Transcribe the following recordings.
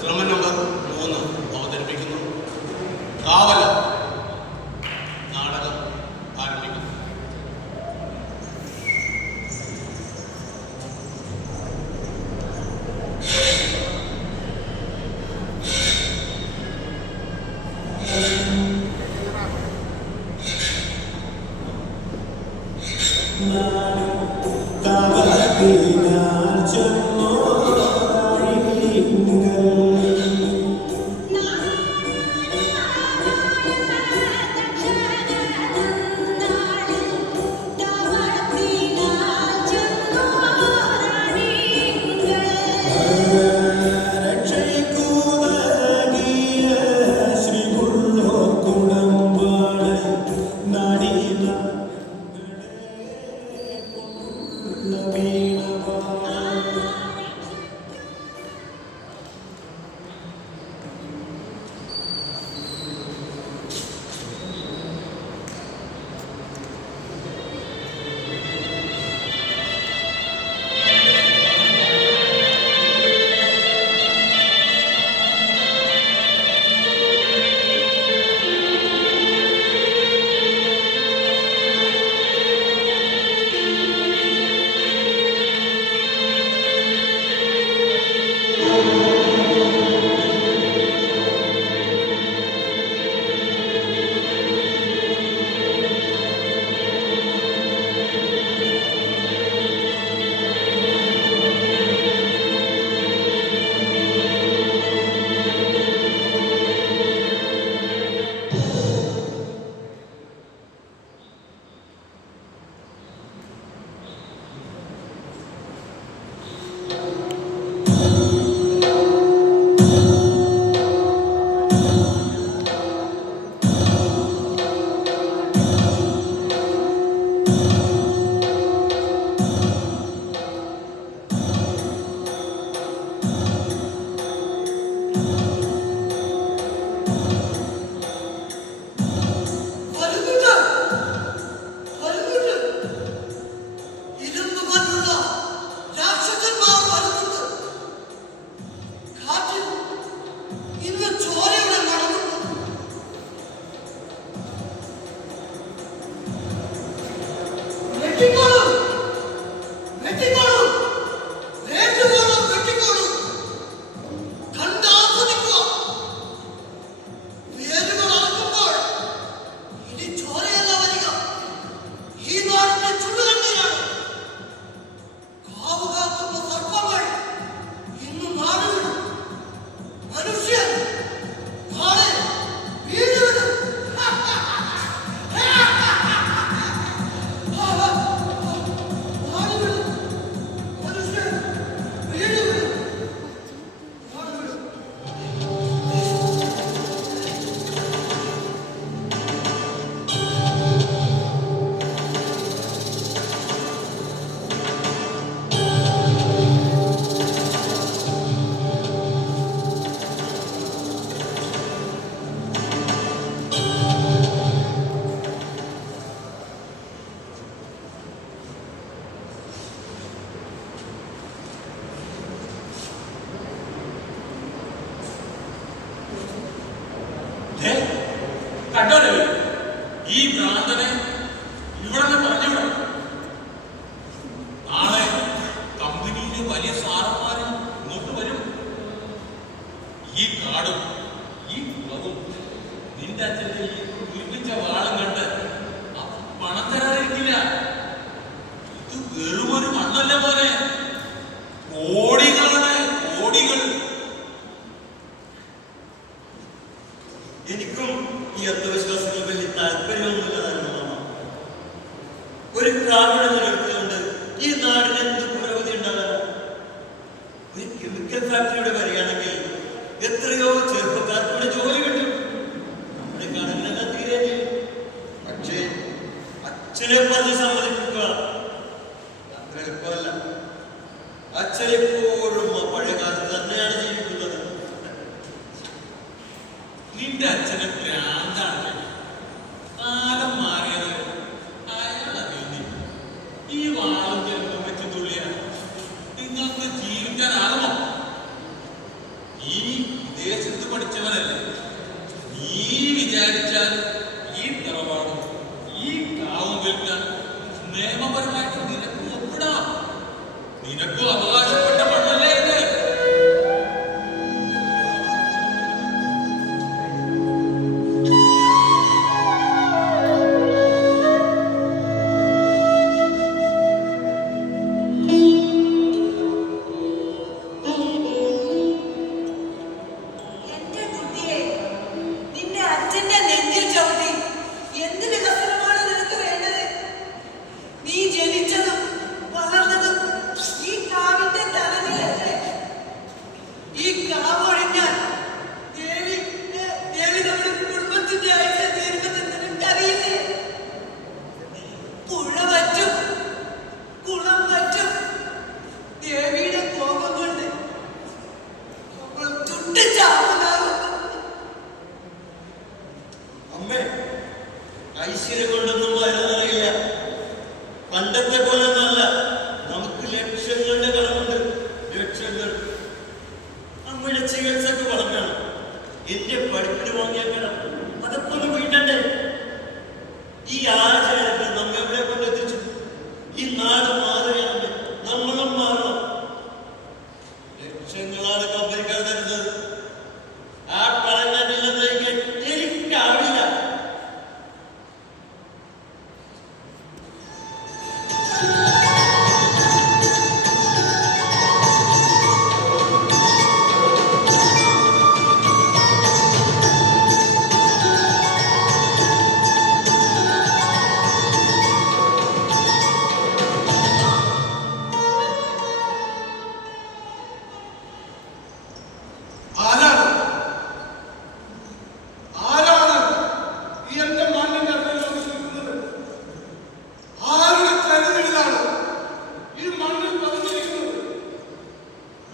ക്രമ number 3 അവതരിപ്പിക്കുന്നു. കാവല നാടകം ആരംഭിക്കുന്നു. ഈ ഭ്രാന്തനെ ഇവിടെ പറഞ്ഞുവിടാം. നാളെ കമ്പനിയിലെ വലിയ സാറന്മാര് ഇങ്ങോട്ട് വരും. ഈ കാടും ഈ കുളവും നിന്റെ അച്ഛന്റെ ഈ ഒരുമിച്ച വാളം കണ്ട് പണം തരാതിരിക്കില്ല. ഇത് വെറുമൊരു മണ്ണല്ല പോലെ കോടികളാണ്, കോടികൾ. എനിക്കും ഈ അന്ധവിശ്വാസങ്ങൾ വലിയ താല്പര്യമൊന്നുമില്ലതാണ്. ഒരു ഗ്രാമീണ നിലനിർത്തുകൊണ്ട് ഈ നാടിന് എന്ത് പുരോഗതി ഉണ്ടാകാൻ? ഒരു കെമിക്കൽ ഫാക്ടറിയുടെ വരികയാണെങ്കിൽ എത്രയോ ചെറുപ്പക്കാർക്കൂടെ ജോലി കിട്ടും. നമ്മുടെ കണക്കിനെല്ലാം തീരെ ചെയ്യും. പക്ഷേ അച്ഛനെ പറഞ്ഞ് സമ്മതിക്കുക അത്ര എളുപ്പമല്ല. അച്ഛൻ എപ്പോഴും പഴയ കാലത്ത് തന്നെയാണ് ജീവിക്കുന്നത്. നിന്റെ അച്ഛനെ ഭ്രാന്താണ്. കാലം മാറിയത് അയാളറിയുന്നു. ഈ വാളം ചെറുപ്പം വെച്ച് തുള്ളിയ നിങ്ങൾക്ക് ജീവിക്കാനാകുമോ? ഈ നീ വിദേശത്ത് പഠിച്ചവനല്ലേ? നീ വിചാരിച്ചാൽ ഈ തറവാടും ഈ കാവും വിൽക്കാൻ നിയമപരമായിട്ട് നിനക്ക് ഒപ്പിടാം. നിനക്കും അവകാശപ്പെട്ട മണ്ണല്ലേ ഇത്? എന്റെ കുട്ടിയെ നിന്റെ അച്ഛന്റെ നെഞ്ചിൽ ചവിട്ടി എന്ത് വികസനമാണ് നിനക്ക് വേണ്ടത്? നീ ജനിച്ചതും വളർന്നതും ഈ കാവിന്റെ തലനിലല്ലേ? ഈ കാവൊഴിഞ്ഞാൽ ദേവി നമ്മുടെ കുടുംബത്തിന്റെ ആഴ്ച തീരുമെന്ന് നിനക്കറിയില്ലേ? പുഴ വറ്റും, കുളം വറ്റും. ദേവിയുടെ കോപം കൊണ്ട് നമ്മൾ ചുട്ടുചാവുന്നാകും. അമ്മേ, ഐശ്വര്യം കൊണ്ടൊന്നും വരുന്നറിയില്ല. പണ്ടത്തെ പോലെ ഒന്നല്ല. നമുക്ക് ലക്ഷങ്ങളുടെ കടമുണ്ട്, ലക്ഷങ്ങൾ. അമ്മയുടെ ചികിത്സക്ക് പണം വേണം. എന്റെ പഠിപ്പിന് വാങ്ങിയ കടം അതൊക്കെ ഒന്ന് വീട്ടണ്ടേ? ഈ ആചാരങ്ങൾ നമ്മെ എവിടെ കൊണ്ടെത്തിച്ചു? ഈ നാട് മാറുകയാണ്, നമ്മളും മാറണം. ലക്ഷങ്ങളാണ് കമ്പനിക്കാർ തരുന്നത്. ആ പണം കണ്ടില്ലെന്നെങ്കിൽ എനിക്കാവില്ല. ആരാണ് ആരാണ് ഈ എന്റെ മണ്ണിന്റെ നിൽക്കുന്നത്? ആരുടെ കരുതലാണ് ഈ മണ്ണിൽ പതിഞ്ഞിരിക്കുന്നത്?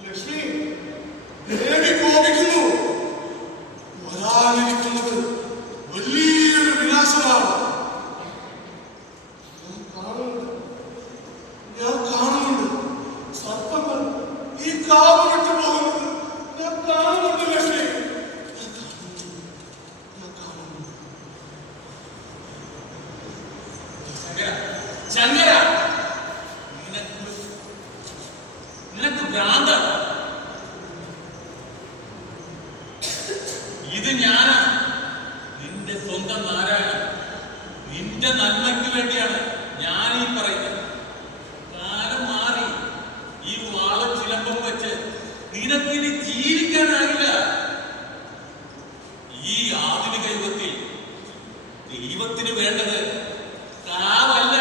ലക്ഷ്മി, ദേവി കോപിക്കുന്നു. വരാനിരിക്കുന്നത് വലിയൊരു വിനാശമാണ്. ഞാൻ കാണുന്നുണ്ട് സർപ്പങ്ങൾ ഈ കാവ് വിട്ടു പോകുന്നത്. ഞാൻ കാണുന്നുണ്ട് ലക്ഷ്മി, ഞാൻ കാണുന്നു. ശങ്കര, നിനക്ക് ഭ്രാന്ത. ഇത് ഞാനാണ്, നിന്റെ സ്വന്തം നാരായണൻ. നിന്റെ നന്മയ്ക്ക് വേണ്ടിയാണ് ഞാൻ ഈ പറയുന്നത്. കാലം മാറി. ഈ വാളും ചിലമ്പം വെച്ച് നിനക്കിനി ജീവിക്കാനാകില്ല. ഈ ആധുനിക യുഗത്തിൽ ദൈവത്തിന് വേണ്ടത് കാവല്ല,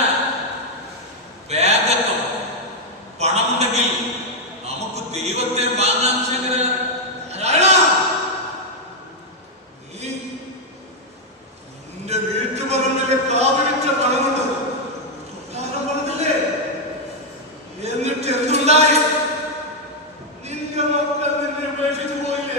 വേഗത്വം. പണമുണ്ടെങ്കിൽ നമുക്ക് ദൈവത്തെ വാങ്ങാം ശങ്കര. നീ നിന്റെ വീട്ടുപറമ്പിലെ കാവിലിറ്റ പണമുണ്ട് കൊട്ടാരം പണിതില്ലേ? എന്നിട്ട് എന്തുണ്ടായി? നിന്റെ മക്കൾ നിന്നെ ഉപേക്ഷിച്ചു പോയില്ലേ?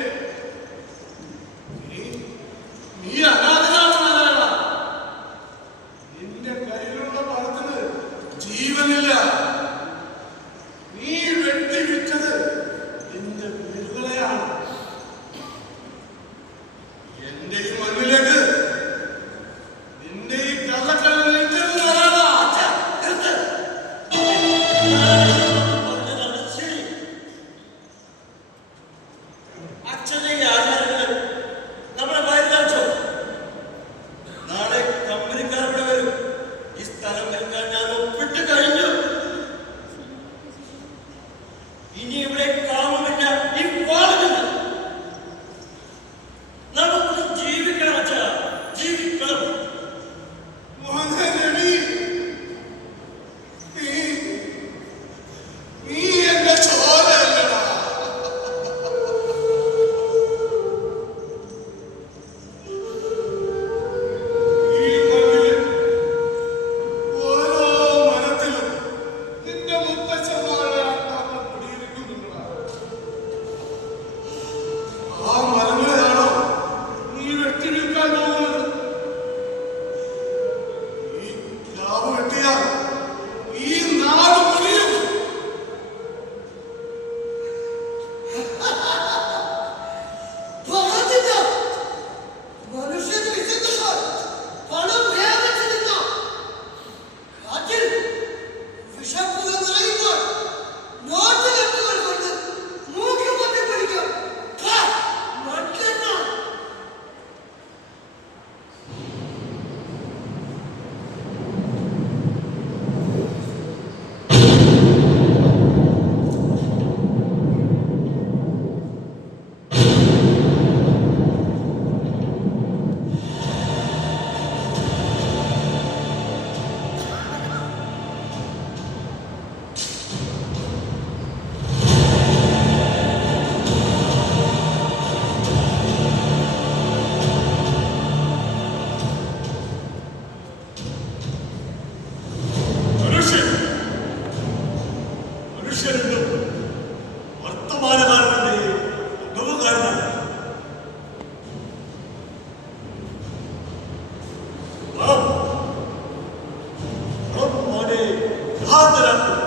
ഹാജരാക്കും.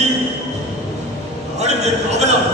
ഈ നാടിന്റെ കാവലാണ്